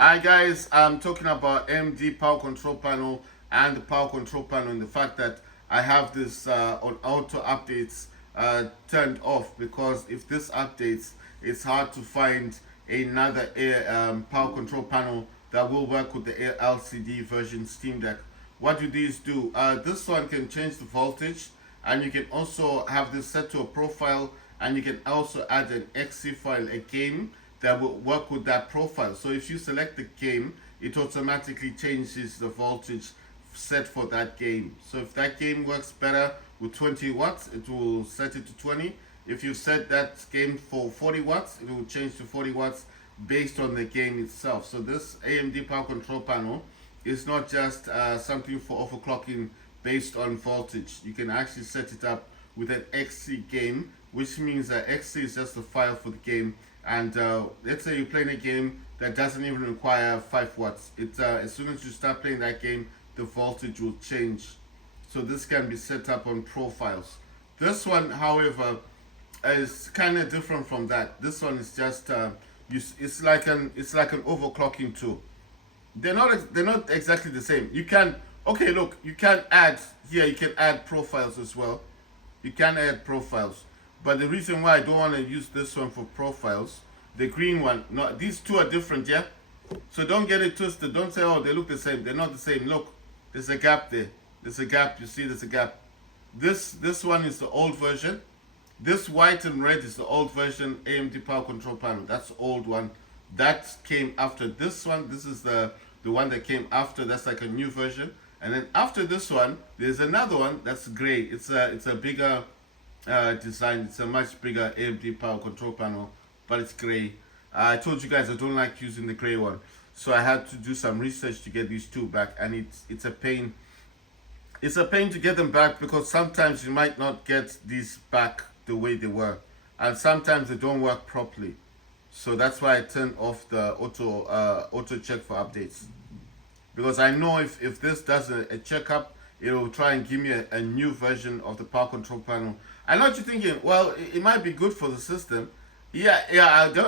Hi guys, I'm talking about AMD Power Control Panel and the Power Control Panel and the fact that I have this on auto updates turned off, because if this updates, it's hard to find another Power Control Panel that will work with the LCD version Steam Deck. What do these do? This one can change the voltage, and you can also have this set to a profile, and you can also add an exe file, a game that will work with that profile. So if you select the game, it automatically changes the voltage set for that game. So if that game works better with 20 watts, it will set it to 20. If you set that game for 40 watts, it will change to 40 watts based on the game itself. So this AMD Power Control Panel is not just something for overclocking based on voltage. You can actually set it up with an XC game, which means that XC is just a file for the game. And let's say you're playing a game that doesn't even require 5 watts. As soon as you start playing that game, the voltage will change. So this can be set up on profiles. This one, however, is kind of different from that. This one is just it's like an overclocking tool. They're not exactly the same. You can, okay, look, you can add here. You can add profiles as well. You can add profiles, but the reason why I don't want to use this one for profiles, the green one, no, these two are different, yeah. So don't get it twisted. Don't say, oh, they look the same. They're not the same. Look, there's a gap there. There's a gap. You see, there's a gap. This one is the old version. This white and red is the old version AMD Power Control Panel. That's the old one. That came after this one. This is the one that came after. That's like a new version. And then after this one, there's another one that's gray. It's a bigger design. It's a much bigger AMD Power Control Panel, but it's gray. I told you guys I don't like using the gray one, so I had to do some research to get these two back, and it's a pain. It's a pain to get them back, because sometimes you might not get these back the way they were, and sometimes they don't work properly. So that's why I turned off the auto check for updates, because I know if this does a checkup, it will try and give me a new version of the Power Control Panel. I know what you're thinking. Well, it might be good for the system. Yeah,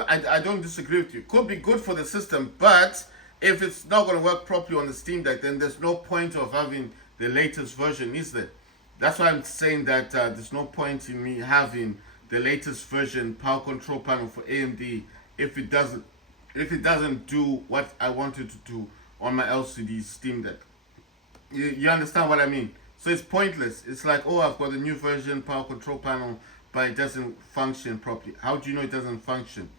I don't disagree with you. Could be good for the system, but if it's not going to work properly on the Steam Deck, then there's no point of having the latest version, is there? That's why I'm saying that there's no point in me having the latest version Power Control Panel for AMD if it doesn't do what I want it to do on my LCD Steam Deck. You understand what I mean? So it's pointless. It's like, oh, I've got a new version Power Control Panel, but it doesn't function properly. How do you know it doesn't function?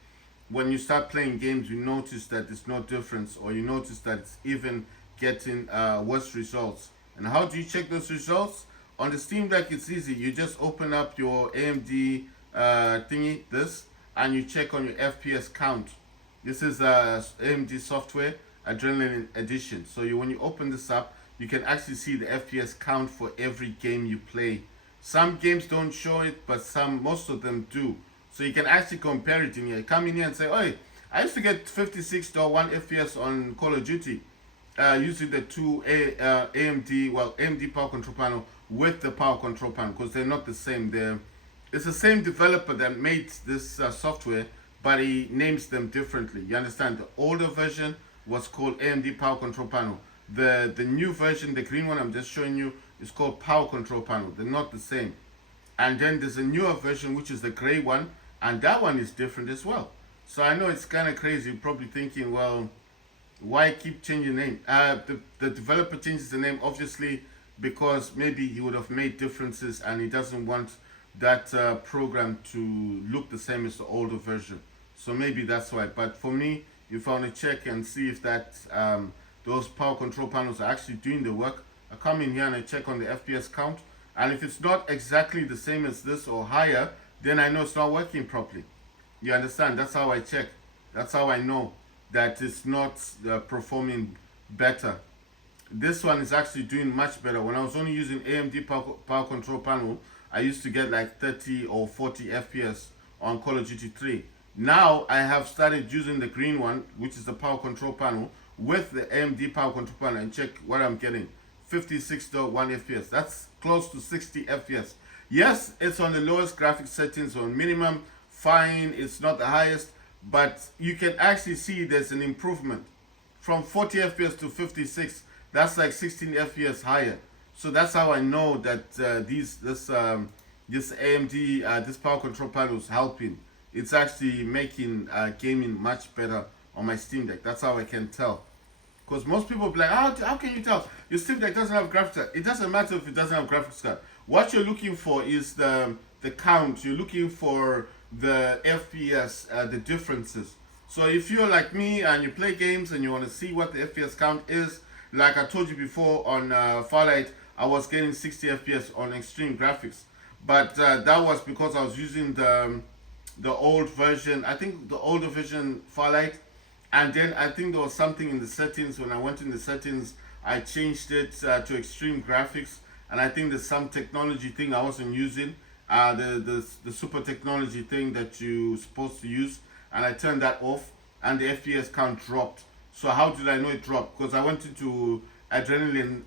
When you start playing games, you notice that there's no difference, or you notice that it's even getting worse results. And how do you check those results? On the Steam Deck, it's easy. You just open up your AMD thingy, this, and you check on your FPS count. This is AMD software, Adrenaline Edition. So when you open this up, you can actually see the FPS count for every game you play. Some games don't show it, but most of them do. So you can actually compare it in here. Come in here and say, oh, I used to get 56.1 FPS on Call of Duty using the two AMD Power Control Panel with the Power Control Panel, because they're not the same. It's the same developer that made this software, but he names them differently. You understand? The older version was called AMD Power Control Panel. The new version, the green one I'm just showing you, is called Power Control Panel. They're not the same. And then there's a newer version, which is the gray one, and that one is different as well. So I know it's kind of crazy. You're probably thinking, well, why keep changing the name? The developer changes the name, obviously, because maybe he would have made differences and he doesn't want that program to look the same as the older version. So maybe that's why. But for me, if I want to check and see if that those Power Control Panels are actually doing the work, I come in here and I check on the FPS count. And if it's not exactly the same as this or higher, then I know it's not working properly. You understand? That's how I check. That's how I know that it's not performing better. This one is actually doing much better. When I was only using AMD Power Control Panel, I used to get like 30 or 40 FPS on Call of Duty 3. Now I have started using the green one, which is the Power Control Panel, with the AMD Power Control Panel, and check what I'm getting. 56.1 FPS. That's close to 60 FPS. Yes, it's on the lowest graphics settings, on minimum, fine, it's not the highest, but you can actually see there's an improvement. from 40 FPS to 56. That's like 16 FPS higher. So that's how I know that this AMD this power control panel is helping. It's actually making gaming much better on my Steam Deck. That's how I can tell. Because most people be like, how can you tell? Your Steam Deck doesn't have graphics card. It doesn't matter if it doesn't have graphics card. What you're looking for is the count. You're looking for the FPS, the differences. So if you're like me and you play games and you want to see what the FPS count is, like I told you before on Farlight, I was getting 60 FPS on extreme graphics. But that was because I was using the old version. I think the older version Farlight, and then I think there was something in the settings. When I went in the settings, I changed it to extreme graphics, and I think there's some technology thing I wasn't using, the super technology thing that you're supposed to use, and I turned that off, and the FPS count dropped. So how did I know it dropped? Because I went into Adrenaline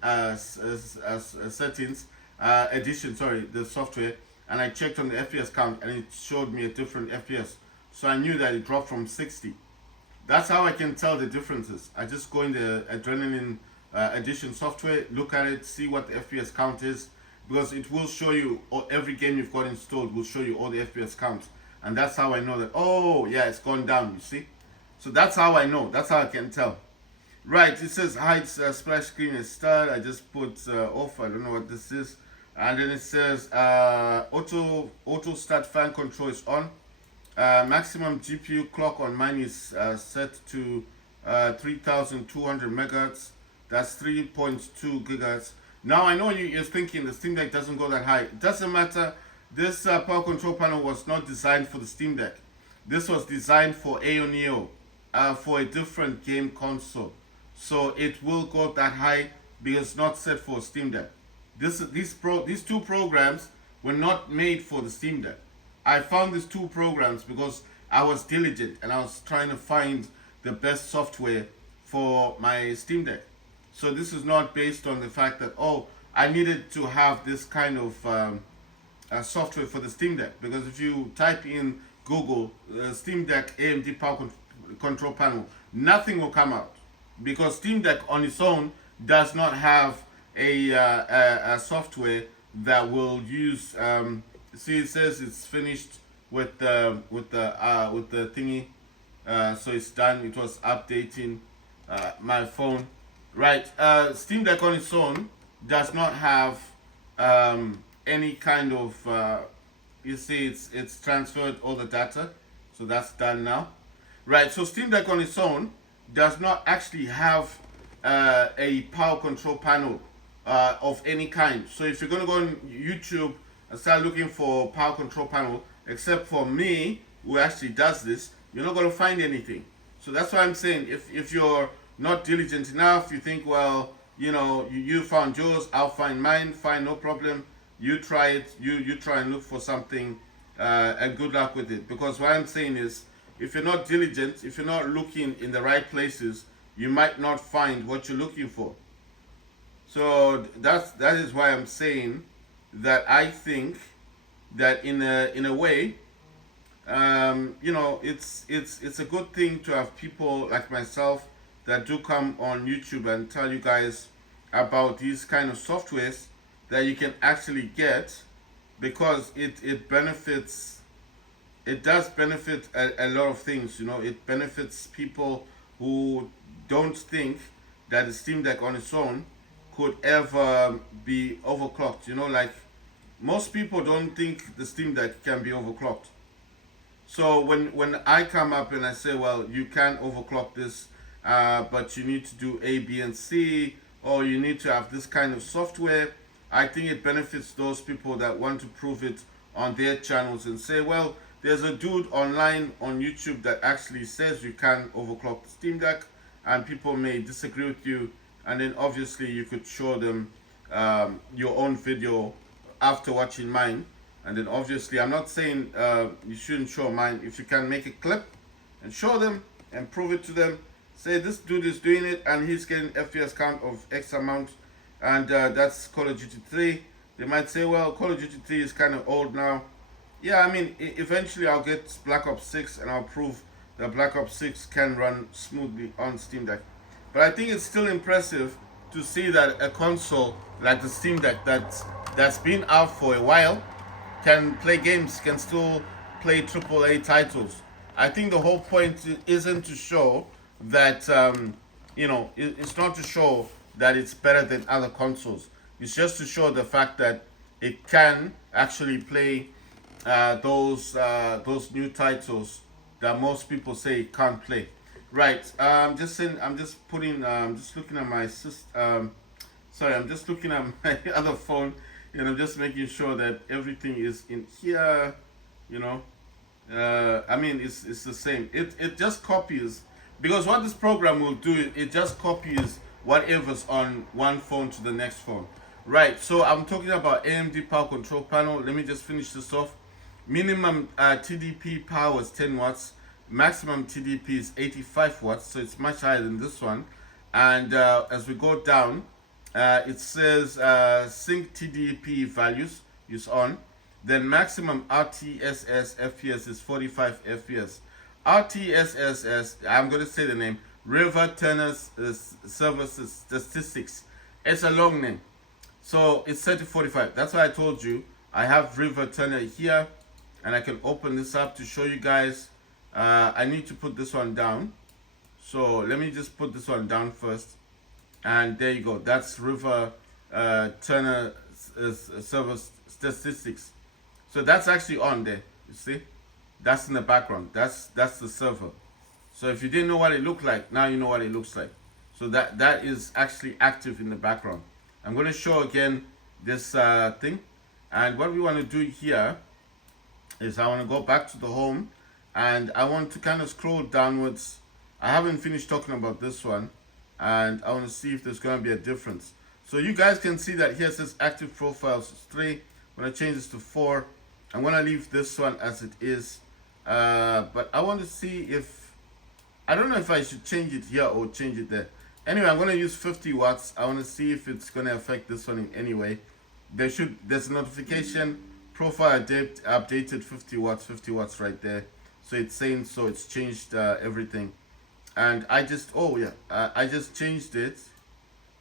settings, edition, sorry, the software, and I checked on the FPS count, and it showed me a different FPS. So I knew that it dropped from 60. That's how I can tell the differences. I just go in the Adrenaline edition software, look at it, see what the FPS count is, because it will show you, or every game you've got installed will show you all the FPS counts. And that's how I know that, oh yeah, it's gone down, you see. So that's how I know, that's how I can tell. Right, it says hide splash screen is start. I just put off, I don't know what this is. And then it says auto start fan control is on. Maximum GPU clock on mine is set to 3200 megahertz. That's 3.2 gigahertz. Now I know you're thinking the Steam Deck doesn't go that high. It doesn't matter. This power control panel was not designed for the Steam Deck. This was designed for AONEO, for a different game console. So it will go that high because it's not set for Steam Deck. These two programs were not made for the Steam Deck. I found these two programs because I was diligent and I was trying to find the best software for my Steam Deck. So this is not based on the fact that, oh, I needed to have this kind of software for the Steam Deck. Because if you type in Google Steam Deck AMD Power Control Panel, nothing will come out. Because Steam Deck on its own does not have a software that will use see, it says it's finished with the thingy, so it's done. It was updating my phone, right? Steam Deck on its own does not have any kind of you see, it's transferred all the data, so that's done now, right? So Steam Deck on its own does not actually have a power control panel of any kind. So if you're going to go on YouTube and start looking for power control panel, except for me, who actually does this, you're not going to find anything. So that's why I'm saying, if you're not diligent enough, you think, well, you know, you found yours, I'll find mine, fine, no problem. You try it, you try and look for something, and good luck with it. Because what I'm saying is, if you're not diligent, if you're not looking in the right places, you might not find what you're looking for. So that is why I'm saying that I think that in a way, you know, it's a good thing to have people like myself that do come on YouTube and tell you guys about these kind of softwares that you can actually get, because it benefits, it does benefit a lot of things. You know, it benefits people who don't think that the Steam Deck on its own could ever be overclocked. You know, like most people don't think the Steam Deck can be overclocked. So when I come up and I say, well, you can overclock this, but you need to do A, B, and C, or you need to have this kind of software, I think it benefits those people that want to prove it on their channels and say, well, there's a dude online on YouTube that actually says you can overclock the Steam Deck, and people may disagree with you, and then obviously you could show them your own video after watching mine. And then obviously I'm not saying you shouldn't show mine. If you can make a clip and show them and prove it to them, say this dude is doing it and he's getting FPS count of X amount, and that's Call of Duty 3. They might say, well, Call of Duty 3 is kind of old now. Yeah, I mean, eventually I'll get Black Ops 6 and I'll prove that Black Ops 6 can run smoothly on Steam Deck. But I think it's still impressive to see that a console like the Steam Deck that's been out for a while can play games, can still play AAA titles. I think the whole point isn't to show that it's not to show that it's better than other consoles. It's just to show the fact that it can actually play those new titles that most people say it can't play. Right. I'm just saying. I'm just putting. Just looking at my system. Sorry, I'm just looking at my other phone, and I'm just making sure that everything is in here. You know, I mean, it's the same. It just copies, because what this program will do, it just copies whatever's on one phone to the next phone. Right. So I'm talking about AMD Power Control Panel. Let me just finish this off. Minimum TDP power is 10 watts. Maximum TDP is 85 watts, so it's much higher than this one. And as we go down, it says sync TDP values is on. Then maximum RTSS FPS is 45 FPS. RTSS, I'm going to say the name, River Turner's Server Statistics. It's a long name. So it's 3045. That's why I told you I have River Turner here, and I can open this up to show you guys. I need to put this one down. So let me just put this one down first. And there you go. That's River Turner Server Statistics. So that's actually on there. You see? That's in the background. That's the server. So if you didn't know what it looked like, now you know what it looks like. So that is actually active in the background. I'm going to show again this thing. And what we want to do here is I want to go back to the home, and I want to kind of scroll downwards. I haven't finished talking about this one, and I want to see if there's going to be a difference. So you guys can see that here it says active profiles is 3. I'm going to change this to 4. I'm going to leave this one as it is. But I want to see if, I don't know if I should change it here or change it there. Anyway, I'm going to use 50 watts. I want to see if it's going to affect this one in any way. There's a notification, profile updated 50 watts right there. So it's saying, so it's changed everything. And I just changed it.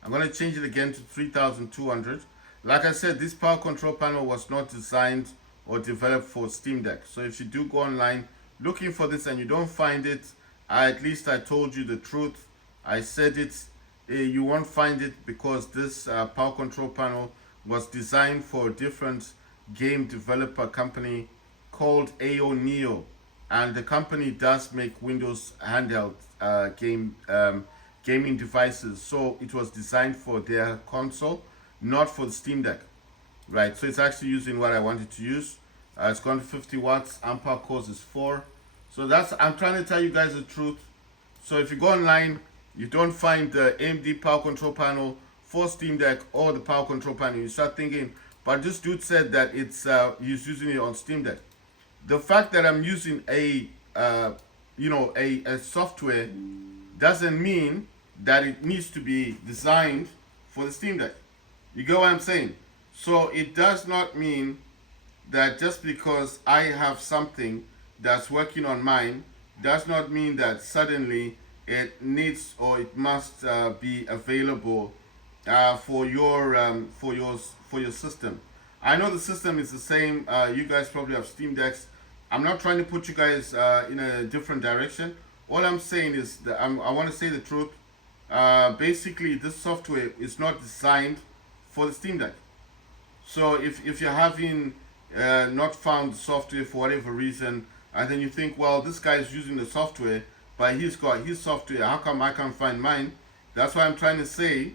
I'm going to change it again to 3200. Like I said, this power control panel was not designed or developed for Steam Deck. So if you do go online looking for this and you don't find it, at least I told you the truth. I said it. You won't find it because this power control panel was designed for a different game developer company called AO Neo, and the company does make Windows handheld gaming devices. So it was designed for their console, not for the Steam Deck, right? So it's actually using what I wanted to use. It's gone to 50 watts. Ampere cores is 4. So I'm trying to tell you guys the truth. So if you go online, you don't find the AMD Power Control Panel for Steam Deck or the Power Control Panel, you start thinking, but this dude said that it's he's using it on Steam Deck. The fact that I'm using a software doesn't mean that it needs to be designed for the Steam Deck. You get what I'm saying? So it does not mean that just because I have something that's working on mine does not mean that suddenly it needs or it must be available for your system. I know the system is the same. You guys probably have Steam Decks. I'm not trying to put you guys in a different direction. All I'm saying is that I want to say the truth. Basically, this software is not designed for the Steam Deck. So if you're having not found the software for whatever reason, and then you think, well, this guy is using the software, but he's got his software, how come I can't find mine? That's why I'm trying to say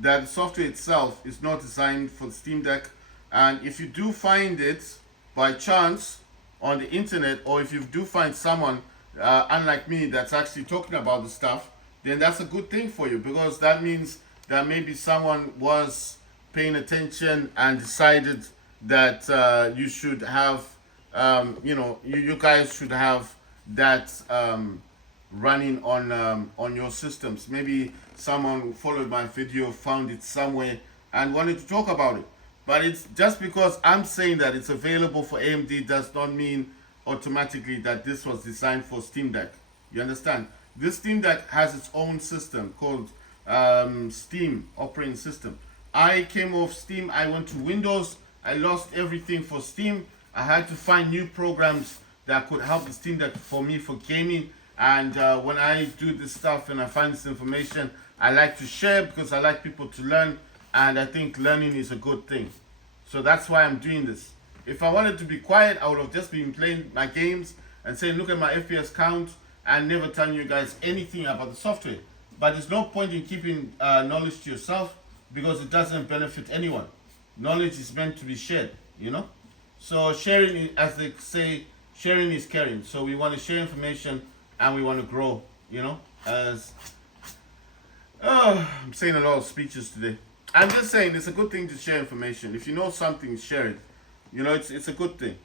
that the software itself is not designed for the Steam Deck. And if you do find it by chance on the internet, or if you do find someone unlike me that's actually talking about the stuff, then that's a good thing for you, because that means that maybe someone was paying attention and decided that you should have, you guys should have that running on your systems. Maybe someone followed my video, found it somewhere, and wanted to talk about it. But it's just because I'm saying that it's available for AMD does not mean automatically that this was designed for Steam Deck. You understand? This Steam Deck has its own system called Steam operating system. I came off Steam, I went to Windows, I lost everything for Steam. I had to find new programs that could help the Steam Deck for me for gaming. And when I do this stuff and I find this information, I like to share because I like people to learn, and I think learning is a good thing. So that's why I'm doing this. If I wanted to be quiet, I would have just been playing my games and saying, look at my FPS count, and never telling you guys anything about the software. But there's no point in keeping knowledge to yourself because it doesn't benefit anyone. Knowledge is meant to be shared, you know? So sharing, as they say, sharing is caring. So we want to share information and we want to grow, you know? As I'm saying a lot of speeches today. I'm just saying it's a good thing to share information. If you know something, share it. You know, it's a good thing.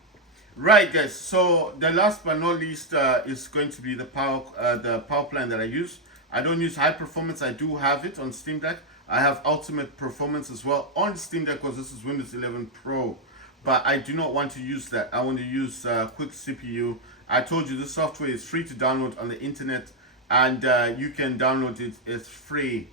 Right, guys. So the last but not least is going to be the power plan that I use. I don't use high performance. I do have it on Steam Deck. I have ultimate performance as well on Steam Deck because this is Windows 11 Pro. But I do not want to use that. I want to use quick CPU. I told you this software is free to download on the internet, and you can download it. It's free.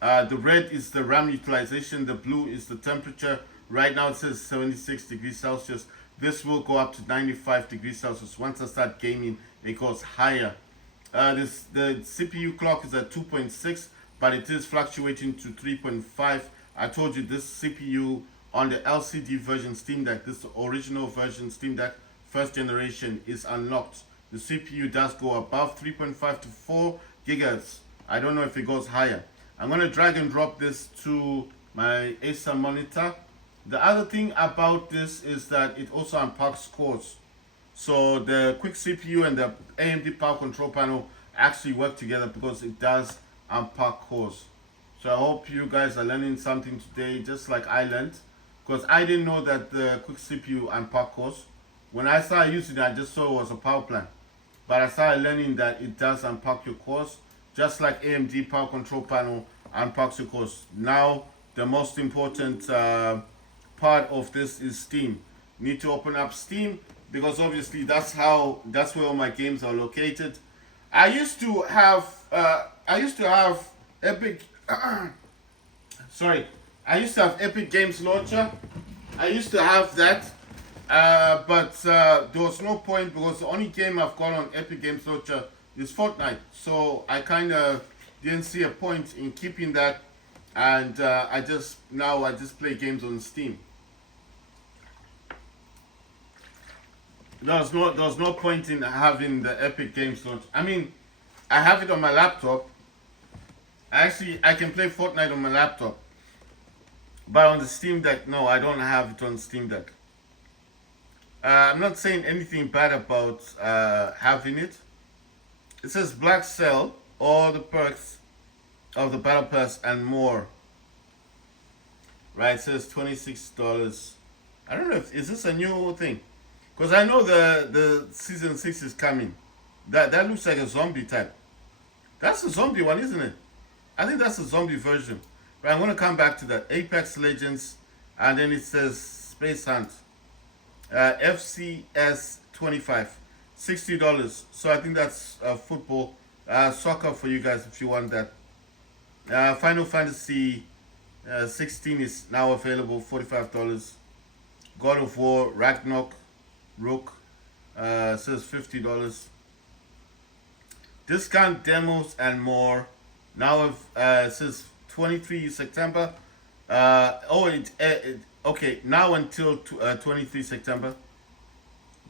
The red is the RAM utilization. The blue is the temperature. Right now it says 76 degrees Celsius. This will go up to 95 degrees Celsius. Once I start gaming, it goes higher. The CPU clock is at 2.6, but it is fluctuating to 3.5. I told you this CPU on the LCD version Steam Deck, this original version Steam Deck, first generation, is unlocked. The CPU does go above 3.5 to 4 gigahertz. I don't know if it goes higher. I'm going to drag and drop this to my Acer monitor. The other thing about this is that it also unpacks cores. So the quick CPU and the AMD Power Control Panel actually work together because it does unpack cores. So I hope you guys are learning something today, just like I learned. Because I didn't know that the quick CPU unpack cores. When I started using it, I just saw it was a power plant. But I started learning that it does unpack your cores, just like AMD Power Control Panel unpacks your cores. Now, the most important part of this is Steam. Need to open up Steam because obviously that's where all my games are located. I used to have Epic I used to have Epic Games Launcher. I used to have that, but there was no point because the only game I've got on Epic Games Launcher is Fortnite. So I kind of didn't see a point in keeping that, and I just play games on Steam. There was no point in having the Epic Games Launcher. I mean, I have it on my laptop. Actually, I can play Fortnite on my laptop. But on the Steam Deck, no, I don't have it on Steam Deck. I'm not saying anything bad about having it. It says Black Cell, all the perks of the Battle Pass and more. Right, it says $26. I don't know is this a new thing? Because I know the Season 6 is coming. That looks like a zombie type. That's a zombie one, isn't it? I think that's a zombie version. But I'm going to come back to that. Apex Legends, and then it says Space Hunt. FCS 25. $60. So I think that's football. Soccer for you guys if you want that. Final Fantasy 16 is now available, $45. God of War, Ragnarok, Rook, says $50. Discount demos and more. Now it says 23 September. Okay, now until 23 September.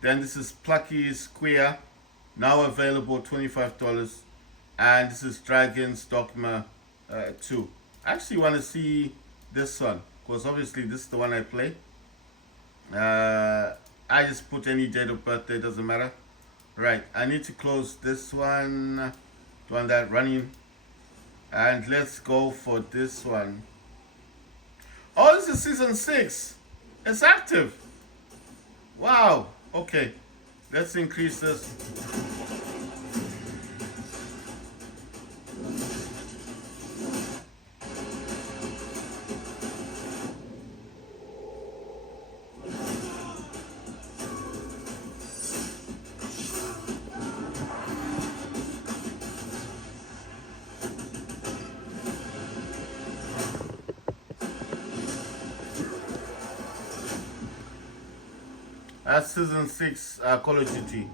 Then this is Plucky Square, now available, $25. And this is Dragon's Dogma 2. I actually want to see this one, because obviously this is the one I play. I just put any date of birthday, doesn't matter. Right, I need to close this one, the one that running. And let's go for this one. Oh, this is Season 6. It's active. Wow. Okay. Let's increase this. Season 6 Call of Duty.